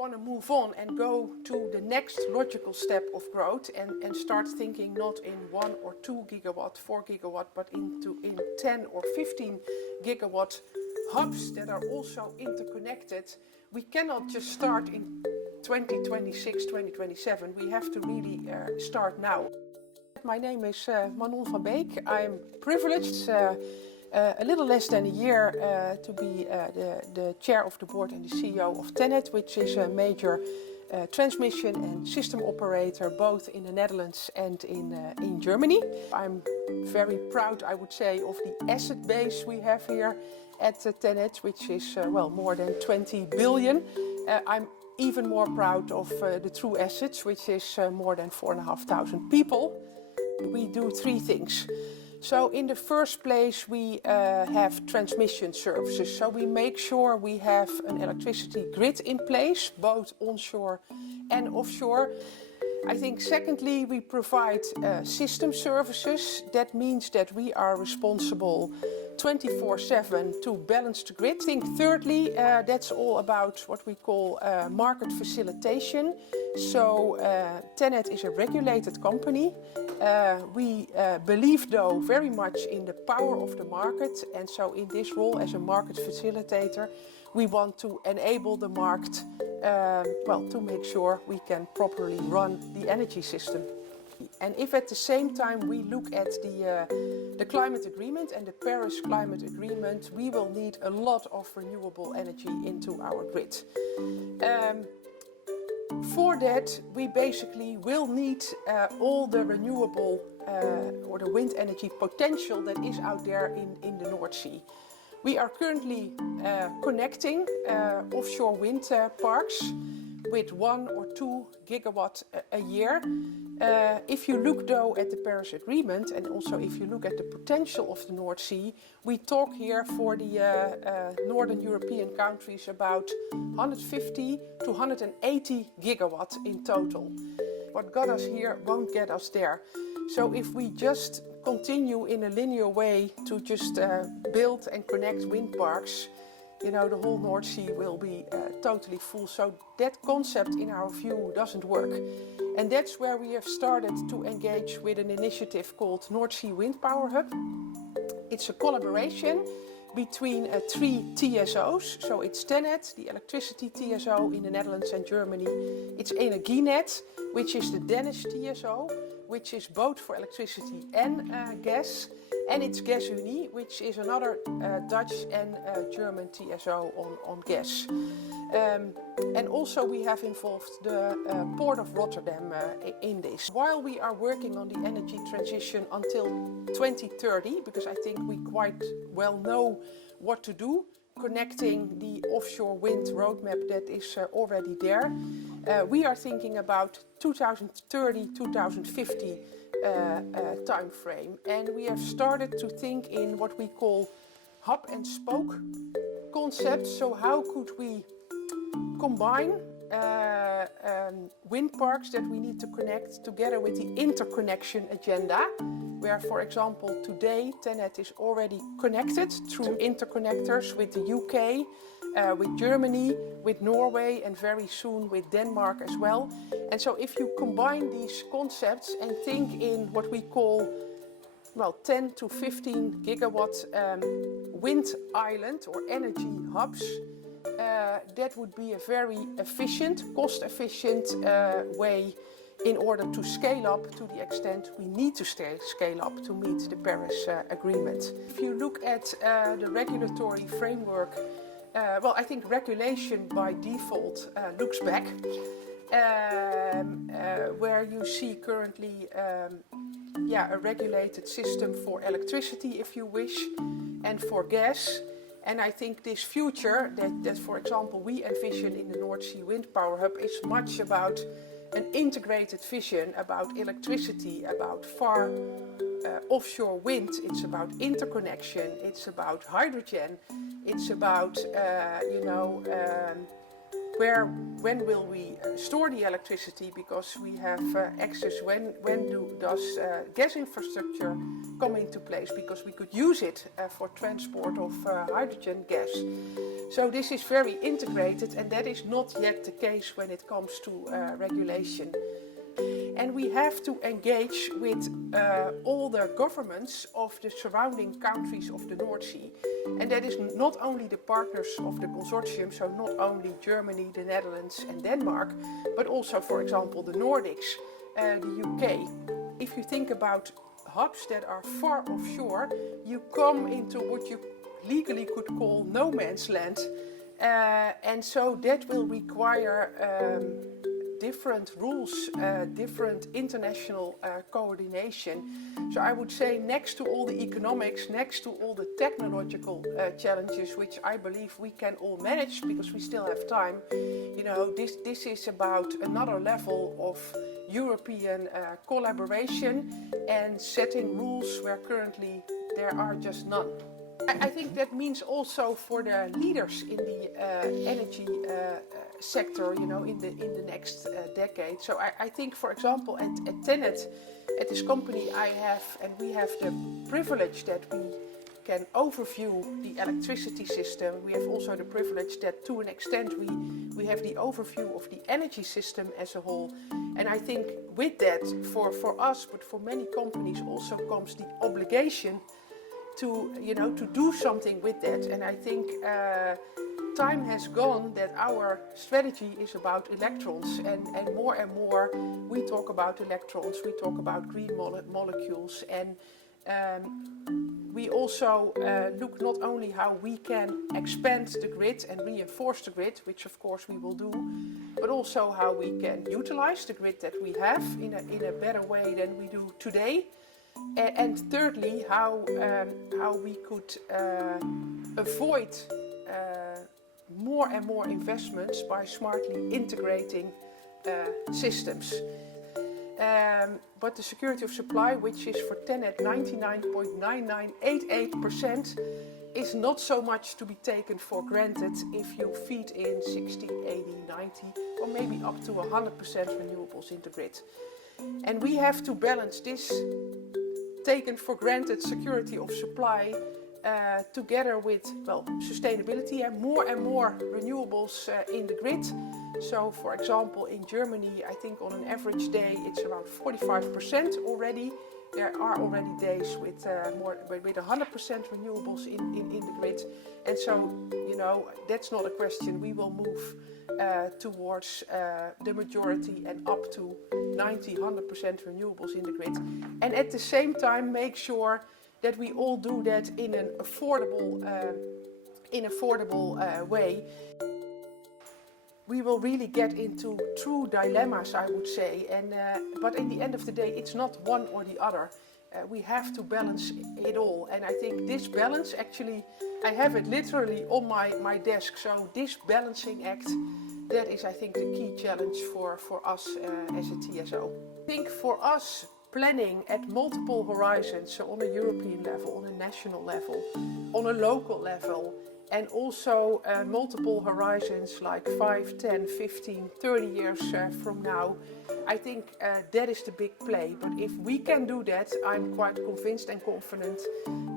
want to move on and go to the next logical step of growth and start thinking not in 1 or 2 gigawatt, 4 gigawatt, but in 10 or 15 gigawatt hubs that are also interconnected, we cannot just start in 2026, 2027. We have to really start now. My name is Manon van Beek. I'm privileged a little less than a year to be the chair of the board and the CEO of TenneT, which is a major transmission and system operator both in the Netherlands and in Germany. I'm very proud, I would say, of the asset base we have here at TenneT, which is more than 20 billion. I'm even more proud of the true assets, which is more than 4,500 people. We do 3 things. So in the first place, we have transmission services. So we make sure we have an electricity grid in place, both onshore and offshore. I think secondly, we provide system services. That means that we are responsible 24/7 to balance the grid. I think thirdly, that's all about what we call market facilitation. So TenneT is a regulated company. We believe, though, very much in the power of the market. And so in this role as a market facilitator, we want to enable the market to make sure we can properly run the energy system. And if at the same time we look at the climate agreement and the Paris Climate Agreement, we will need a lot of renewable energy into our grid. For that, we basically will need all the renewable or the wind energy potential that is out there in the North Sea. We are currently connecting offshore wind parks with 1 or 2 gigawatt a year. If you look, though, at the Paris Agreement and also if you look at the potential of the North Sea, we talk here for the Northern European countries about 150 to 180 gigawatt in total. What got us here won't get us there. So if we just continue in a linear way to just build and connect wind parks, you know, the whole North Sea will be totally full. So that concept, in our view, doesn't work. And that's where we have started to engage with an initiative called North Sea Wind Power Hub. It's a collaboration between 3 TSO's. So it's TenneT, the electricity TSO in the Netherlands and Germany. It's Energinet, which is the Danish TSO, which is both for electricity and gas. And it's Gasunie, which is another Dutch and German TSO on gas. And also we have involved the Port of Rotterdam in this. While we are working on the energy transition until 2030, because I think we quite well know what to do, connecting the offshore wind roadmap that is already there, we are thinking about 2030, 2050 time frame. And we have started to think in what we call hub and spoke concepts. So how could we combine wind parks that we need to connect together with the interconnection agenda, where, for example, today TenneT is already connected through interconnectors with the UK, with Germany, with Norway, and very soon with Denmark as well. And so if you combine these concepts and think in what we call 10 to 15 gigawatt wind island or energy hubs, that would be a very efficient, cost-efficient way in order to scale up to the extent we need to scale up to meet the Paris Agreement. If you look at the regulatory framework, I think regulation by default looks back, where you see currently a regulated system for electricity, if you wish, and for gas. And I think this future that, for example, we envision in the North Sea Wind Power Hub is much about an integrated vision about electricity, about far offshore wind. It's about interconnection. It's about hydrogen. It's about when will we store the electricity, because we have access, when does gas infrastructure come into place, because we could use it for transport of hydrogen gas. So this is very integrated, and that is not yet the case when it comes to regulation. And we have to engage with all the governments of the surrounding countries of the North Sea. And that is not only the partners of the consortium, so not only Germany, the Netherlands and Denmark, but also, for example, the Nordics, the UK. If you think about hubs that are far offshore, you come into what you legally could call no man's land. And so that will require different rules, different international coordination. So I would say, next to all the economics, next to all the technological challenges, which I believe we can all manage because we still have time, you know, this is about another level of European collaboration and setting rules where currently there are just none. I think that means also for the leaders in the energy sector, you know, in the next decade. So I think, for example, at TenneT, at this company I have, and we have the privilege that we can overview the electricity system. We have also the privilege that, to an extent, we have the overview of the energy system as a whole. And I think with that, for us, but for many companies also comes the obligation to, you know, to do something with that. And I think time has gone that our strategy is about electrons, and more we talk about electrons, we talk about green molecules, and we also look not only how we can expand the grid and reinforce the grid, which of course we will do, but also how we can utilize the grid that we have in a better way than we do today. And thirdly, how we could avoid more and more investments by smartly integrating systems. But the security of supply, which is for TenneT 99.9988%, is not so much to be taken for granted if you feed in 60, 80, 90 or maybe up to 100% renewables in the grid. And we have to balance this taken for granted security of supply together with, well, sustainability and more renewables in the grid. So, for example, in Germany, I think on an average day it's around 45% already. There are already days with 100% renewables in the grid. And so, you know, that's not a question. We will move towards the majority and up to 90-100% renewables in the grid. And at the same time, make sure that we all do that in an affordable way. We will really get into true dilemmas, I would say. And but in the end of the day, it's not one or the other. We have to balance it all. And I think this balance, actually, I have it literally on my desk. So this balancing act, that is, I think, the key challenge for us as a TSO. I think for us, planning at multiple horizons, so on a European level, on a national level, on a local level, and also multiple horizons like 5, 10, 15, 30 years from now, I think that is the big play. But if we can do that, I'm quite convinced and confident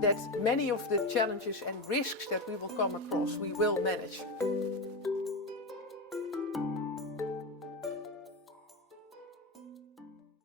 that many of the challenges and risks that we will come across, we will manage.